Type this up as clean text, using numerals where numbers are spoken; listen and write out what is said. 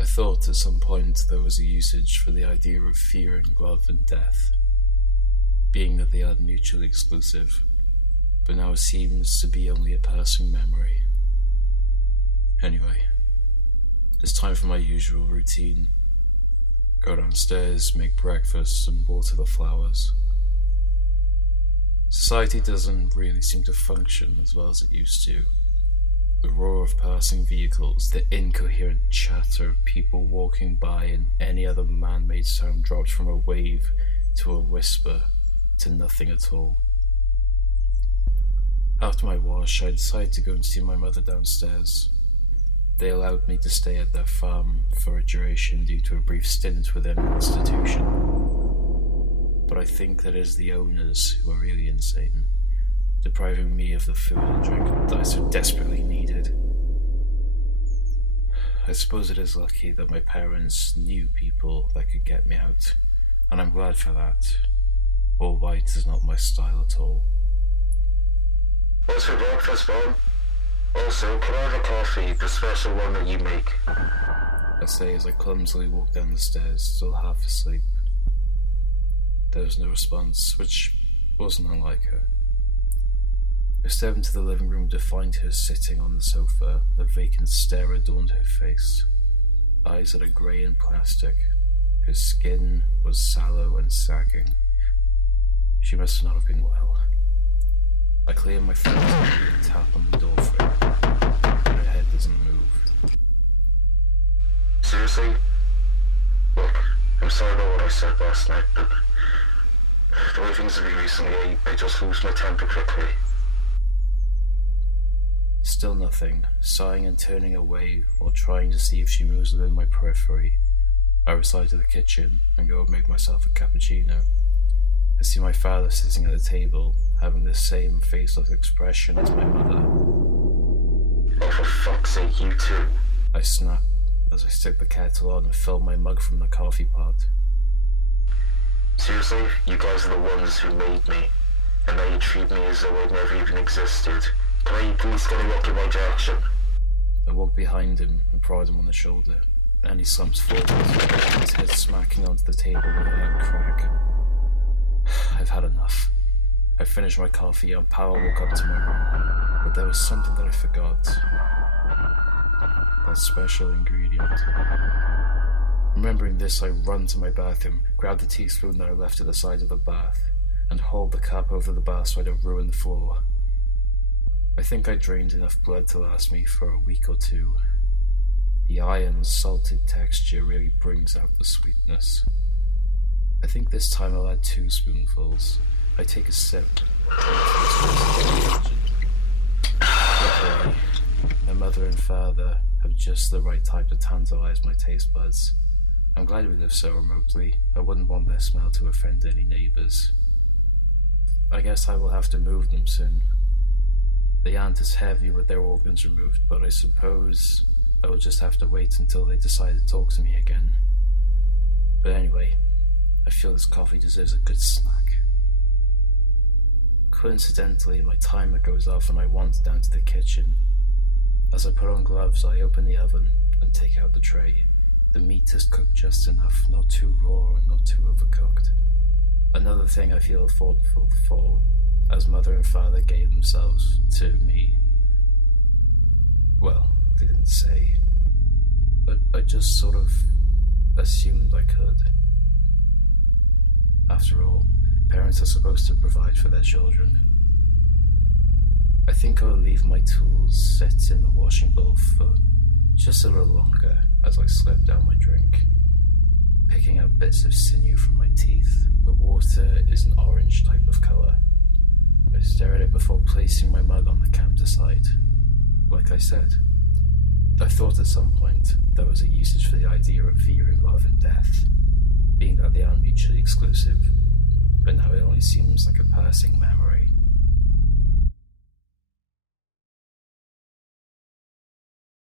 I thought at some point there was a usage for the idea of fearing love and death, being that they are mutually exclusive, but now it seems to be only a passing memory. Anyway, it's time for my usual routine. Go downstairs, make breakfast, and water the flowers. Society doesn't really seem to function as well as it used to. The roar of passing vehicles, the incoherent chatter of people walking by, and any other man-made sound dropped from a wave to a whisper to nothing at all. After my wash, I decided to go and see my mother downstairs. They allowed me to stay at their farm for a duration due to a brief stint within an institution. But I think that it is the owners who are really insane, depriving me of the food and drink that I so desperately needed. I suppose it is lucky that my parents knew people that could get me out, and I'm glad for that. All white is not my style at all. What's for breakfast, Mom? Also, can I have a coffee, the special one that you make? I say as I clumsily walk down the stairs, still half asleep. There was no response, which wasn't unlike her. I stepped into the living room to find her sitting on the sofa. A vacant stare adorned her face, eyes that are grey and plastic. Her skin was sallow and sagging. She must not have been well. I clear my throat and tap on the door frame, but her head doesn't move. Seriously? Look, I'm sorry about what I said last night, but the way things have been recently, I just lose my temper quickly. Still nothing, sighing and turning away while trying to see if she moves within my periphery. I reside to the kitchen and go and make myself a cappuccino. I see my father sitting at the table, having the same faceless expression as my mother. Oh, for fuck's sake, you too. I snap as I stick the kettle on and fill my mug from the coffee pot. Seriously, you guys are the ones who made me, and now you treat me as though I never even existed. Can I at least get a look in my direction? I walk behind him and prod him on the shoulder, and he slumps forward, his head smacking onto the table with a loud crack. I've had enough. I finish my coffee and power walk up to my room, but there was something that I forgot. That special ingredient. Remembering this, I run to my bathroom, grab the teaspoon that I left at the side of the bath, and hold the cup over the bath so I don't ruin the floor. I think I drained enough blood to last me for a week or two. The iron, salted texture really brings out the sweetness. I think this time I'll add 2 spoonfuls. I take a sip. Luckily, my mother and father have just the right type to tantalize my taste buds. I'm glad we live so remotely. I wouldn't want their smell to offend any neighbors. I guess I will have to move them soon. They aren't as heavy with their organs removed, but I suppose I will just have to wait until they decide to talk to me again. But anyway, I feel this coffee deserves a good snack. Coincidentally, my timer goes off and I wander down to the kitchen. As I put on gloves, I open the oven and take out the tray. The meat is cooked just enough, not too raw and not too overcooked. Another thing I feel thoughtful for, as mother and father gave themselves to me. Well, they didn't say, but I just sort of assumed I could. After all, parents are supposed to provide for their children. I think I'll leave my tools set in the washing bowl for just a little longer as I slurp down my drink, picking out bits of sinew from my teeth. The water is an orange type of colour. I stare at it before placing my mug on the counter side. Like I said, I thought at some point there was a usage for the idea of fearing love and death, being that they are mutually exclusive, but now it only seems like a passing memory.